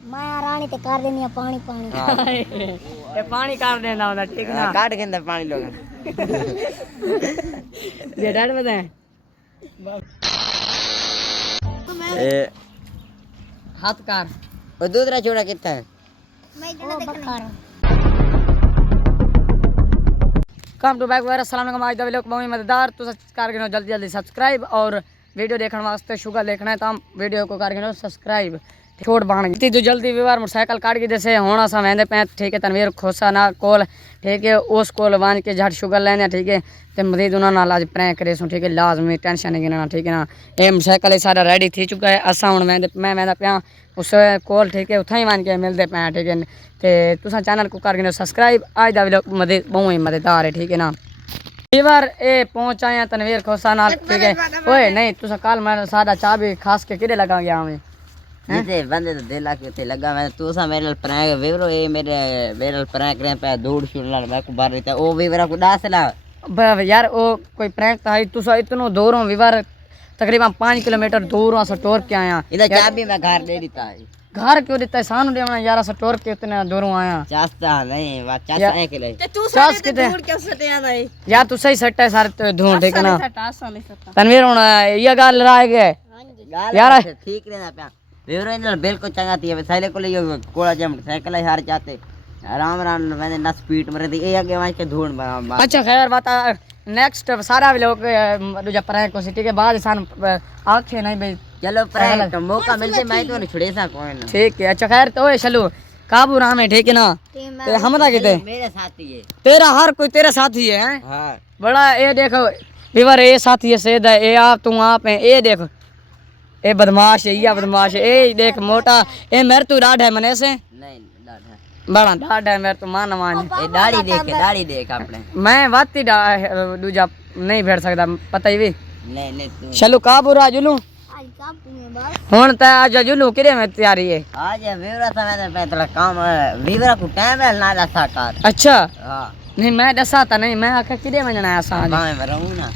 माया रानी ते कर देनी पानी पानी ते पानी कर देना होता ठीक ना काट के अंदर पानी लोग ये डर बताएं हाथ कार और दूसरा छोड़ा कितना है ओ बखार कम टू बैक वगैरह सलाम अलैकुम आज दा व्लॉग बहुत मजेदार तो कर गिनो जल्दी जल्दी सब्सक्राइब और वीडियो देखने वास्ते शुगर देखना है तो हम वीडियो को कर गिनो सब्सक्राइब छोड़ बाण गई तो जल्दी व्यवहार मोटरसाइकिल काट के जैसे होना सा वहदे पे ठीक है तनवीर खोसा ना कोल ठीक है उस कोल बांध के झट शुगर लेने ठीक है तो मजीद उन्होंने आज प्रैंक करे सो ठीक है लाजमी टेंशन नहीं गिना ठीक है ना ये मोटरसाइकिल सारा रेडी थी चुका है असा हूँ मैं वहदा पिया उस कोल ठीक है उतना ही मान के मिलते पे ठीक है तो तुसा चैनल को कर गिनो सब्सक्राइब आज का व्लॉग बहुत ही मजेदार है ठीक है ना बार ए पहुंच आया तनवीर खोसा नाल ठीक है ओए नहीं तुसा कल मैं सादा चाह भी खास के किधे लगा गया हमें जिसे बंदे तो दिल के थे लगा मैं तू सा मेरे प्रैंक वेवरो ये मेरे प्रैंक रे पे दूर छुड़ला मैं को बार रहता ओ वेवरा को डासला यार ओ कोई प्रैंक था तुसा इतनो दूरों विवर तकरीबन 5 किलोमीटर दूरों से टोर के आया इधर चाबी मैं घर दे देता है घर क्यों देता है सानू देवना यार से टोर के इतने दूरों आया चास्ता नहीं वा चास्ता है के लिए तू सारे दूर क्यों सटे आदा है यार तू सही सट्टा है सारे धूम ठीक है ना तनवीर हुन ये गल राय गए यार ठीक रहना पे वेवरो इन बिल्कुल चंगा थी साइले को ले कोड़ा जम साइकिल हार जाते आराम आराम मैंने ना स्पीड मरे थी ये आगे वहां के धूण बना अच्छा खैर बात नेक्स्ट सारा व्लॉग दूजा प्रैंक को ठीक है बाद सान आंखें नहीं भाई चलो प्रैंक मौका मिलते मैं तो नहीं छुड़े सा कोई ना ठीक है अच्छा खैर तो चलो काबू राम है ठीक है ना ते हमरा किते मेरे साथी है तेरा हर कोई तेरे साथी है हैं हां बड़ा ये देखो विवर ये साथी है सेद है ये आप तू आप है ये देखो ये बदमाश है ये बदमाश है ये देख मोटा ये मेरे तू डाढ़ है मने से नहीं डाढ़ा बड़ा डाढ़ है मेरे तू मान ये दाढ़ी देख अपने मैं वाती दूजा नहीं बैठ सकता पता ही भी नहीं नहीं तू चलो काबू राजुलू आज का पुणे बस हुन त आज जुलू किरे में तैयारी है आज वेवरा था मैंने पे थोड़ा काम वेवरा को टाइम है ना दसा कर अच्छा हां नहीं मैं दसा था नहीं मैं आखा किरे में जना आसा मैं रहूं ना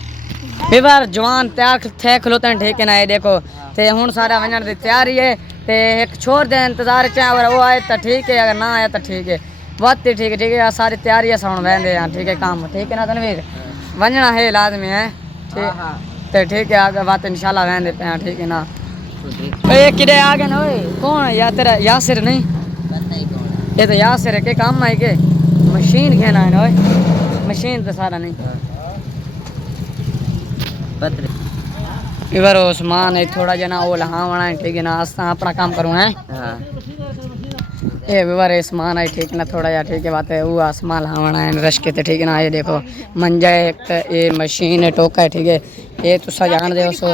बेबार जवान तैयार थे खलोते हैं ठीक है ना ये देखो ते हुन सारा वजन दी तैयारी है ते एक छोड़ दे इंतजार च अगर वो आए तो ठीक है अगर ना आए तो ठीक है बात ठीक है सारी तैयारी है साउंड वहदे हैं ठीक है काम ठीक है ना तनवीर वजना है लाजमी है ठीक ते ठीक है आगे बात इंशाल्लाह वहदे पे हैं ठीक है ना ए किरे आ गए ना ओए कौन है या तेरा यासिर नहीं पता ही कौन ये तो यासिर है के काम है के मशीन खेना है ओए मशीन तो सारा नहीं पत्र इवर उस्मान है थोड़ा जना वो लहावना है ठीक है ना आस्ता अपना काम करूँ है हां ये विवर आसमान है ठीक है ना थोड़ा या ठीक है बात है वो आसमान लहावना है रश के ठीक है ना ये देखो मंजा है एक ये मशीन है टोका है ठीक है ये तुसा जान दे सो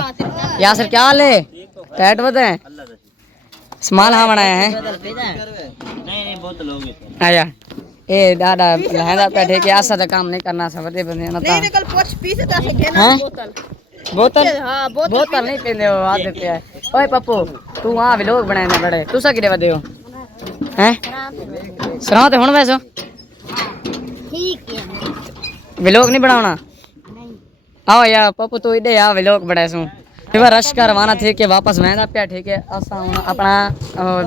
यासिर क्या हाल है टाइट बता है स्माल हावना है नहीं बोतल होगी आया ए दादा लहंगा पे ठीक है ऐसा तो काम नहीं करना सब बंदे बंदे ना नहीं निकल पोछ पीछे जा के ना बोतल बोतल हां बोतल बोतल नहीं पींदे हो आदत है ओए पप्पू तू वहां व्लॉग बनाने बड़े तू सा किरे वदे हो हैं सराह ते हुन वैसो ठीक है व्लॉग नहीं बनाना नहीं आओ यार पप्पू तू इधे आ व्लॉग बड़ा सू फिर रश करवाना थी कि वापस महंगा पे ठीक है असा अपना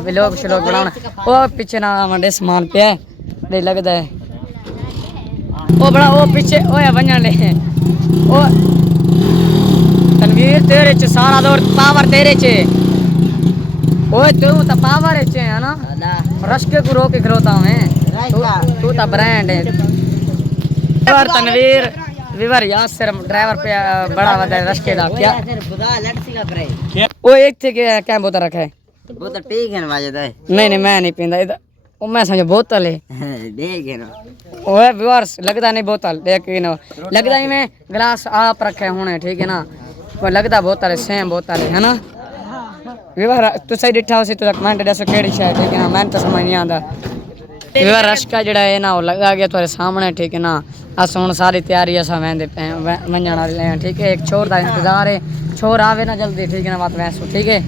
व्लॉग श्लोग बनाना ओ पीछे ना मंडे सामान पे दे लगदा है ओ बड़ा ओ पीछे ओए वणन ले ओ तनवीर तेरे च सारा दौर पावर तेरे च ओए तू तो पावर है है ना रश के को रोक के खरोता मैं तू तो ब्रांड है और तनवीर विवर यासिर ड्राइवर पे बड़ा वदा रश के दा क्या खुदा लड़सी का प्रे ओ एक थे के क्या बोतल रखा है बोतल पी के ना बाजे दे नहीं मैं नहीं पींदा इधर ओ मैं समझ बोतल है देख ना ओए व्यूअर्स लगता नहीं बोतल देख नो लगता ही मैं गिलास आप रखे होने ठीक है ना वो लगता बोतल है सेम बोतल है ना व्यूअर तू सही डिठा हो सी तो कमेंट दसो केड़ी शय ठीक है ना मैं तो समझ नहीं आंदा व्यूअर रश का जड़ा है ना वो लगा गया तुम्हारे सामने ठीक है ना अस हुन सारी तैयारी असा वंदे पे वंजण वाले हैं ठीक है एक छोर दा इंतजार है छोर आवे ना जल्दी ठीक है ना बात वैसो ठीक है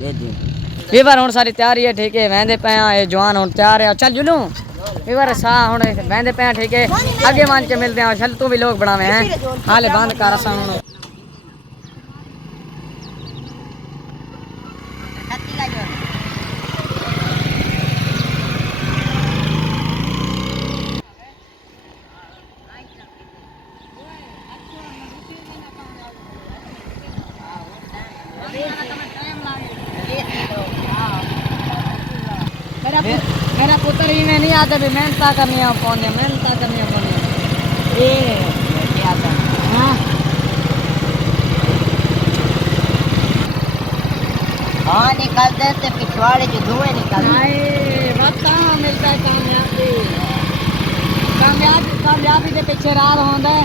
ये जी विवर हुन सारी तैयारी है ठीक है वंदे पे ये जवान हुन तैयार है चल जुलू विवर सा हुन वंदे पे ठीक है आगे मान के मिलते हैं चल तू भी लोग बनावे हैं हाले बंद कर असा हुन मेरा पुत्र ही में नहीं आता भी मेहनत करनी है पौने मेहनत करनी है पौने ये क्या था हाँ हाँ निकालते थे पिछवाड़े जो धुएं निकालते नहीं बता मिलता है कामयाबी के पीछे राह होंदा है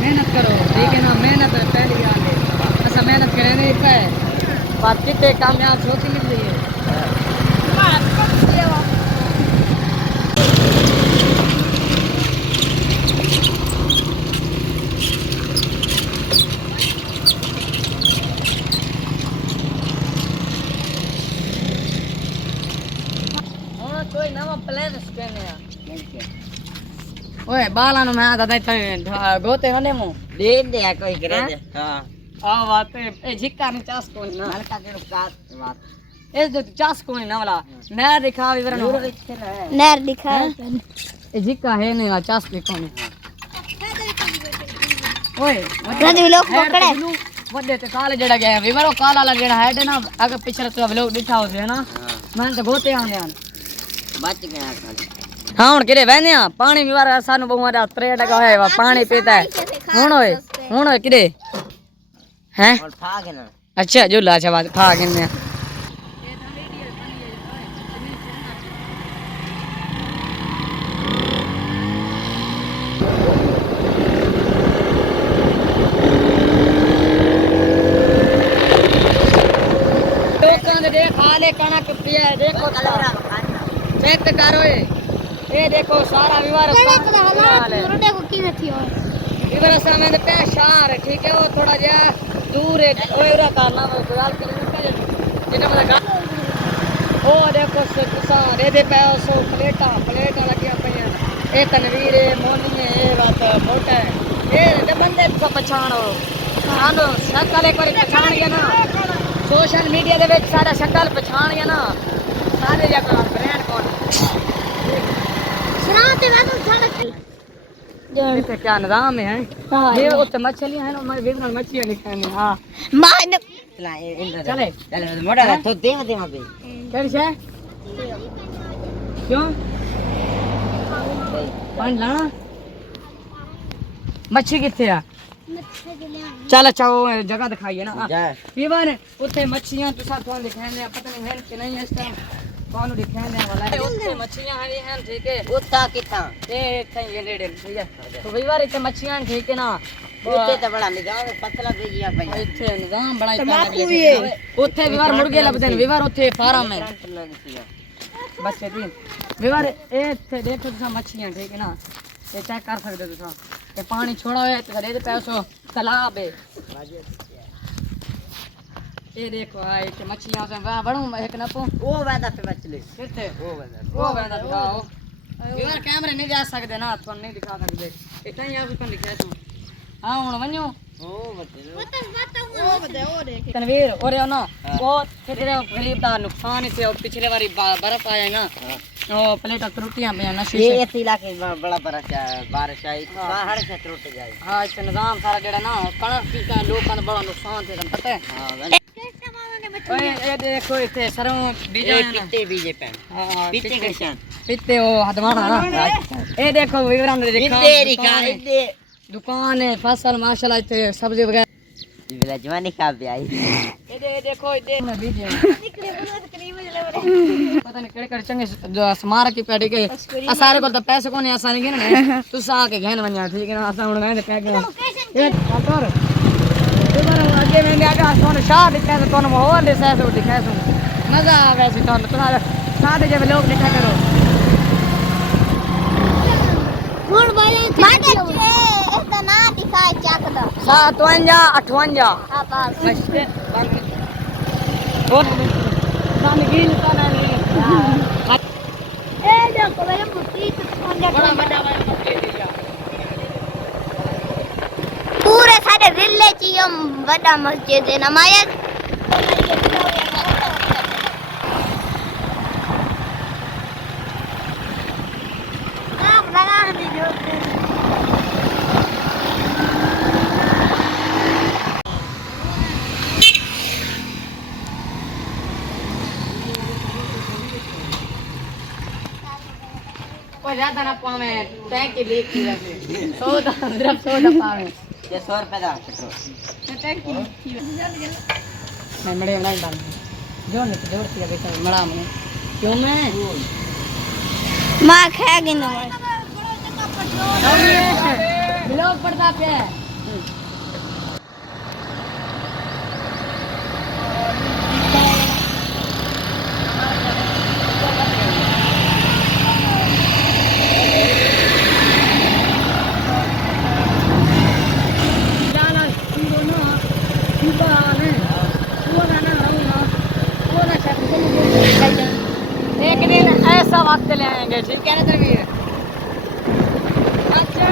मेहनत करो ठीक है ना मेहनत है पहली गल है ऐसा मेहनत करे नहीं है बात कितने कामयाब छोटी मिल रही है कोई नवा प्लान करने ओए बाला नु मैं दादा इथे गोते हने मु दे दे कोई करे दे हाँ आ बात ए झिक्का नहीं चास कोनी ना हल्का के काट बात ए जो चास कोनी ना वाला मैं दिखा विवरण नहर दिखा ए झिक्का है नहीं वाला चास भी कोनी ओए राजू लोग पकड़े वड्डे ते काले जड़ा गया विवरो काला वाला जेड़ा है ना अगर पिछले तो लोग दिखा हो है ना मैं तो गोते आने आन बच गया खाली हाँ हुन किरे वहने आ पानी विवार सानू बहुमारा 3 टका है वा पानी पीता है हुन होए किरे हैं और भाग ना अच्छा झूला अच्छा बात खा किन्ने लोकां दे देख हाले कणक पिया देखो चेक करो ये देखो सारा विवार मुर्डे को की थी और विवार सामने पे शार ठीक है वो थोड़ा जा दूर है ओएरा का नाम गुलाल के लिए जेटा मतलब ओ देखो किसान दे पे सो प्लेटा लगी पईया ए तनवीर है मोनी है ए बात मोटा है ए जब बंदे को पहचानो सानो शकल एक बार पहचान गया ना सोशल मीडिया दे विच सारा शकल पहचान गया ना सारे जगह ब्रांड कौन सुनाते मैं तो छाड़ इतने क्या निजाम है ये उत्ते मछलियां हैं ना मैं विवरण मछलियां लिखाने हां मान चला चले चले मोटा तो दे मत वहां पे कैसे है क्यों पानी लाना मच्छी कितने आ चल अच्छा वो जगह दिखाइए ना जा विवान उत्ते मच्छियां तुसा तो दिखाने पता नहीं है कि नहीं इस टाइम कौन दिखाने वाला है उत्ते मच्छियां हैं ठीक है उता किथा ए कहीं ये लेडे ठीक है तो विवार इतने मच्छियां ठीक है ना उते तो बड़ा निजाम पतला भेजिया भाई ਇੱਥੇ ਨਿਜ਼ਾਮ ਬੜਾ ਇੱਟਾ ਉੱਥੇ ਵਿਵਾਰ ਮੁਰਗੇ ਲੱਭਦੇ ਨੇ ਵਿਵਾਰ ਉੱਥੇ ਫਾਰਮ ਹੈ ਬੱਚੇ ਦੀ ਵਿਵਾਰ ਇਹ ਇੱਥੇ ਦੇਖੋ ਤੁਸੀਂ ਮੱਛੀਆਂ ਠੀਕ ਹੈ ਨਾ ਇਹ ਚੈੱਕ ਕਰ ਸਕਦੇ ਹੋ ਤੁਸੀਂ ਇਹ ਪਾਣੀ ਛੋੜਾ ਹੋਇਆ ਤੇ ਇਹਦੇ ਪੈਸੋ तालाब है ये देखो आए कि मछलियां से वाह बड़ू एक नपो वो वादा पे मछली कितने वो वादा दिखाओ यार कैमरे नहीं जा सकते ना तो नहीं दिखा सकते इतना ही आप उसको दिखाया तुम हां हुन वन्यो ओ बते तनवीर और ना वो तेरे गरीब का नुकसान से और पिछले बारी बर्फ आया ना ओ प्लेट टूटियां पे ना ये इस इलाके में बड़ा बारिश आई हर से टूट जाए हां इस निजाम सारा जेड़ा ना कणक का लोकां बड़ा नुकसान थे पता है हां ओए ये देखो इथे सरों बीजा है ना पित्ते बीजे पे हां पित्ते किसान पित्ते ओ हदवाना ना ये देखो विवरण दे इत्ते दुकान है फसल माशाल्लाह इथे सब्जी वगैरह बिला जवानी खा भी आई ये देखो ये ना बीजे पता नहीं केड़े चंगे जो स्मारक की पेटी के सारे को तो पैसे कोनी आसानी के ना तू सा के घेन बन्या ठीक है ना असा हुन मैं कह गया ये डॉक्टर इधर आगे मैं आगे सोन शाह दिखा तो तोन माहौल दे से दिखा सुन मजा आवे से तोन तुम्हारा साथ जब लोग दिखा करो फुल बाले माटे इतना ना दिखाए चक दा 57 58 हां पास मस्ते और सामगिल का नहीं ए देखो मेरे मुट्ठी तो बड़ा बड़ा भाई पूरे सारे रिले चाहिए बड़ा मस्जिद है नमाज लगा दीजिए कोई ज्यादा ना पावे टैंक की लीक की वजह से 100 सिर्फ 100 पावे ये 100 रुपए का पेट्रोल टैंक की लीक की मैं मड़े नहीं डाल जो नहीं जोड़ दिया बेटा मड़ा मैंने क्यों मैं मां खाएगी ना ब्लॉग पड़ता पे एक दिन ऐसा वक्त ले आएंगे ठीक है ना तनवीर अच्छा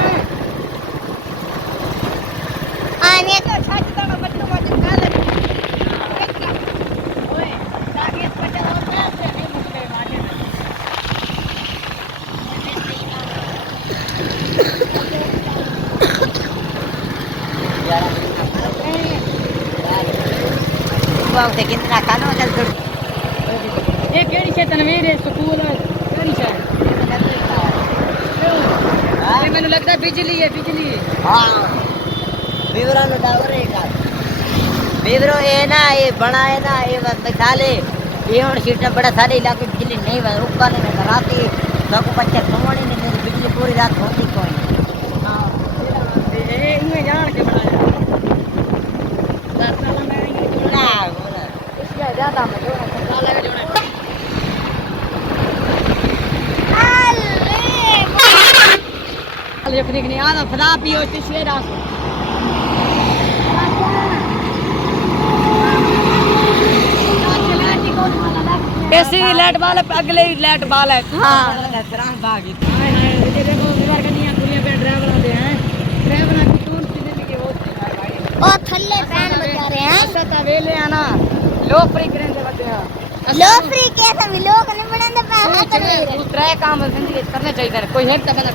आने तो छाछ दाना बच्चों को डाल ओए ताकि इस बच्चा होता है नहीं मुझे मारे बाप से कितना खाना चल तो ये केड़ी से तनवीर है स्कूल है केड़ी से ये मैंने लगता है बिजली है बिजली हां विवरण में डावर है का विवरो ये ना ये बना है ना ये मिसाल है ये और सिस्टम बड़ा सारे इलाके बिजली नहीं बन रुका नहीं रात ही सबको बच्चे सोने नहीं बिजली पूरी रात होती कोई हां ये इनमें जान के बनाया 10 साल में ये जोड़ा ना इसका ज्यादा में जोड़ा साल लगे जोड़ा यखनी नहीं आना फला पियो ते शेर आसो ऐसी लाइट वाले अगले ही लाइट वाला है हां सराह बागी हाय हाय ये देखो दीवार कनिया दुनिया पे ड्राइवर आते हैं ड्राइवर की टूर की जिंदगी होती है भाई ओ थल्ले पैन बजा रहे हैं सता वेले आना लो फ्री करेंगे बच्चे हां लो फ्री कैसे भी लोग नहीं बनाते पैसा कर तू ट्राई काम जिंदगी करने चाहिए कोई हेल्प का बना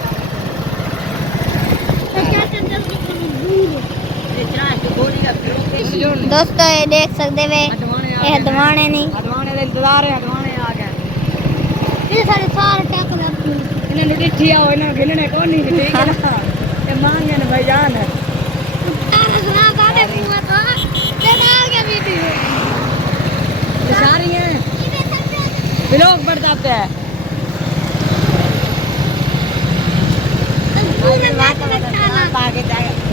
दोस्तों ये देख सकते वे ये दवाने नहीं अडवाने दे इंतजार है अडवाने आ गए ये सारे टैक लगती इन्हें डिठी आओ इन्हें गिनने कौन नहीं ठीक है ना ये मांगे ना भाईजान है तारा सुना बातें पूरा तो तेरा आगे वीडियो सारी हैं ब्लॉग बढ़ जाते हैं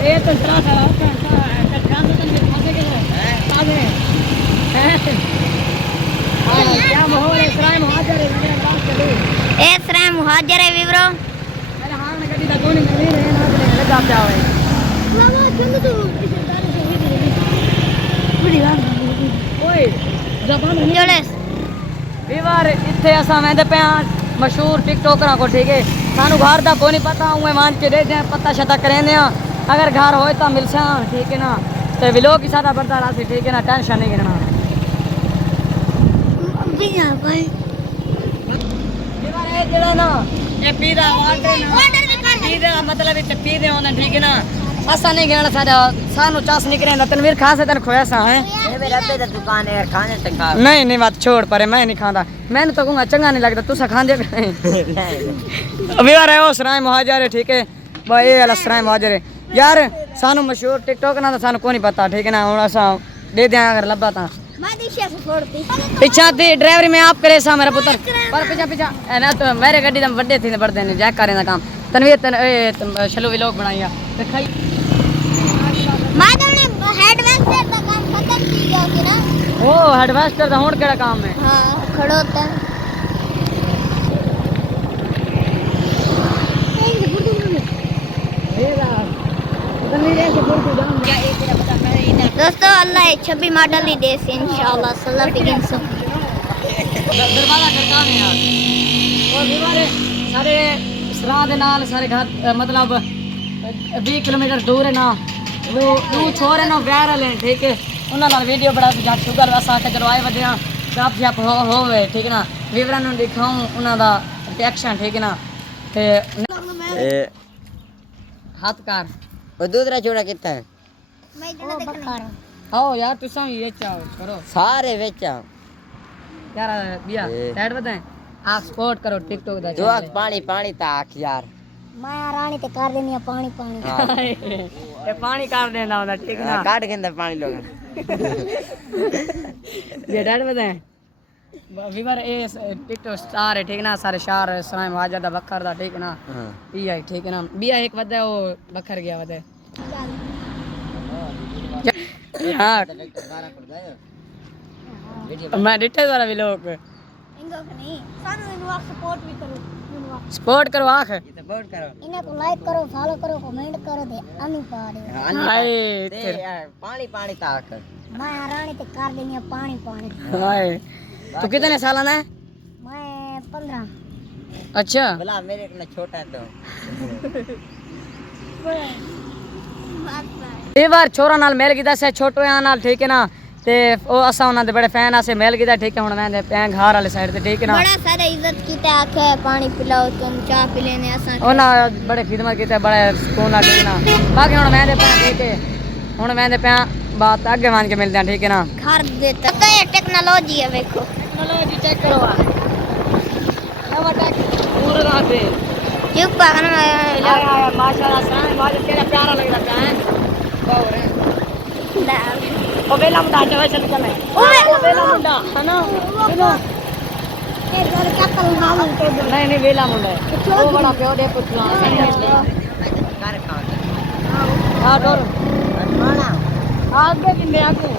ये तो सरा सरा काम तो नहीं फंसे के आगे क्या माहौल है सराय मुहाजिर है मेरे बात चलो ए सराय मुहाजिर है विवरो मेरे हाथ में गड्डी दा कोनी नहीं रहे ना लगा पे आवे मामा चल तो रिश्तेदार से बड़ी बात ओए जबान नहीं जोड़े विवार इत्थे असा वेंदे पे मशहूर टिकटॉकरां को ठीक है सानू घर दा कोनी पता हूं मान के दे दे पता शता करेंदे अगर घर होए तो मिलसा ठीक है ना ते व्लॉग की सादा बरदार आसी ठीक है ना टेंशन नहीं करना बिना भाई विवार ए जेड़ा ना ये पीदा वाटर ना पीदा मतलब इत्ते पीदे होना ठीक है ना असा नहीं कहना सादा सानू चास नहीं करेंदा तनवीर खां से तन खोया सा है ये मेरे अब्बे दी दुकान है खाने तक खा नहीं नहीं बात छोड़ परे मैं नहीं खाता मैंने तो कहूंगा चंगा नहीं लगता तुसा खांदे नहीं अभी आ रहे हो सराय मुहाजिर है ठीक है भाई ये वाला सराय मुहाजिर है यार सानू मशहूर टिकटॉक ना तो सानू को नहीं पता ठीक है ना हुन असा दे दे अगर लब्बा ता मैं दिशा से छोड़ती पीछा थी ड्राइवरी में आप करे सा मेरा पुत्र पर पीछा पीछा है ना तो मेरे गाड़ी दम बड़े थी बड़े ने जैक करे ना काम तनवीर तन ए शलो व्लॉग बनाया दिखाई माधव ने हेडमास्टर का काम खत्म की गया कि ना ओ हेडमास्टर दा हुन केड़ा काम है हां खड़ो होता है दोस्तों अल्लाह 26 मॉडल ही दे से इंशाल्लाह सल्लल्लाहु अलैहि वसल्लम दरवाजा खड़का है यार और दीवारे सारे सरा दे नाल सारे घर मतलब 20 किलोमीटर दूर है ना वो तू छोरे ना वायरल है ठीक है उन्हां नाल वीडियो बड़ा जा शुगर वसा के चलो आए वदिया साफ साफ होवे ठीक है ना विवरण नु दिखाऊं उन्हां दा रिएक्शन ठीक है ना ते हाथ कार और दूसरा जोड़ा कितना है मैं इधर देखना आओ यार तुसा ये चाहो करो सारे बेचा यार बिया ए। टाइट बताएं आप सपोर्ट करो टिकटॉक दा जो पानी पानी ताक यार माया रानी ते कर देनी पानी पानी ये पानी काट देना होता ठीक ना काट के अंदर पानी लोग ये डैड बताएं वीवर ए टिकटॉक स्टार है ठीक ना सारे शार सनाए वाजदा बकर दा ठीक ना ई है ठीक ना बिया एक वदा वो बकर गया वदा हां मैं डिटे वाला भी लोग इंगो नहीं सानू इनवा सपोर्ट भी करो सपोर्ट करो आख सपोर्ट करो इन्हें को लाइक करो फॉलो करो कमेंट करो दे अमी पाड़े हाय पानी पानी ताक माया रानी ते कर देनी पानी पानी हाय तू कितने साल है मैं 15 अच्छा भला मेरे को छोटा है तो ये बार छोरा नाल मेल कीता से छोटो नाल ठीक है ना ते ओ असा उना दे बड़े फैन आसे मेल कीता ठीक है हुन मैं दे पैं घर वाले साइड ते ठीक है ना बड़ा सारा इज्जत कीते आखे पानी पिलाओ तुम चाय पी लेने असा ओना बड़े खिदमत कीते बड़े सुकून नाल ठीक ना बाकी हुन मैं दे पैं ठीक है हुन मैं दे पैं बात आगे मान के मिलते हैं ठीक है ना घर देता तो ये टेक्नोलॉजी है देखो टेक्नोलॉजी चेक करो नवा टेक पूरा रात है युग पागन माशाल्लाह सलाम बहुत तेरा प्यारा लग रहा है बहुत रे ओ बेला मुंडा चला चल चल ओ बेला मुंडा है ना ये घर का कल नाम तो नहीं नहीं बेला मुंडा है वो बड़ा प्यो दे पुतला कर खा हां डोर खाना आगे किंदे आगे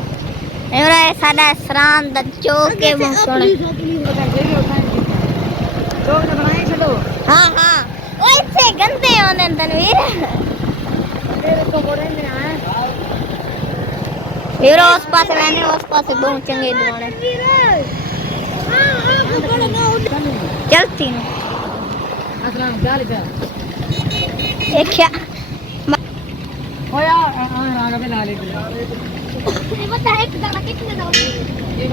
एवरा साडा सरान द चौके में सोने लोग ने बनाए छो हां हां ओए से गंदे होने तनवीर तेरे को बोले में आए फिर उस पास मैंने उस पास बहुत चंगे दुआने चलती हूं अस्सलाम क्या लिखा एक क्या ओ यार आगे पे ला ले ये बता है कितने दाम ये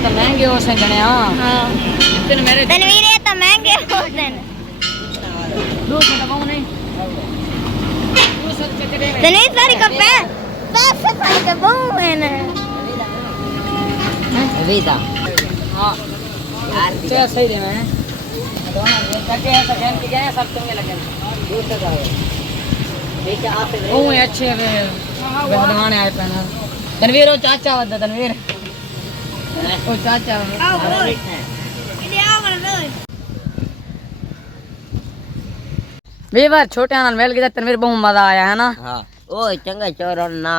तो महंगे हो से जने हां हां इतने मेरे तनवीर ये तो महंगे होते हैं दो से दबाओ नहीं दो से चचड़े में तनवीर सारी का पैसे सारी का बहु है ना विदा हां यार क्या सही दे मैं दोनों ये करके है तो जान के गए सब चंगे लगे दूसरा का ठीक है आप ओ अच्छे वे बहलवाने आए पहना तनवीर ओ चाचा वदा तनवीर ओ चाचा वीवर छोटे नाल मेल के तनवीर बहुत मजा आया है ना हां ओ चंगा चोर ना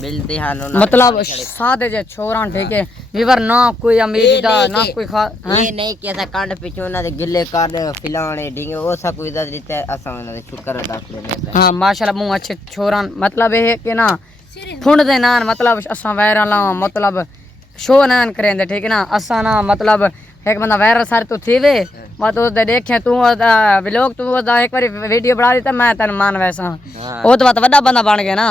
मिलते हैं ना मतलब सादे जे छोरान ठीक है वीवर ना कोई अमीरी दा ना कोई ये नहीं कि ऐसा कांड पिछो ना गिले कर फिलाने ढींगे वो सब कोई इधर देते असा ना शुक्र अदा करने हां माशाल्लाह बहुत अच्छे छोरान मतलब है कि ना फुंड दे नान मतलब असा वायरल मतलब शो नान करेंदे ठीक है ना असा ना मतलब एक बंदा वायरल सारे तो थी वे मत उस दे देखे तू व्लॉग तू एक बार वीडियो बना दी तो मैं तन मान वैसा ओ तो बड़ा बंदा बन गया ना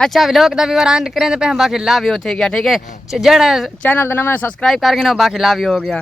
अच्छा व्लॉग दा व्यूअर एंड करें पे हम बाकी लाभ हो गया ठीक है जेड़ा चैनल दा नाम सब्सक्राइब करके ना बाकी लाभ हो गया।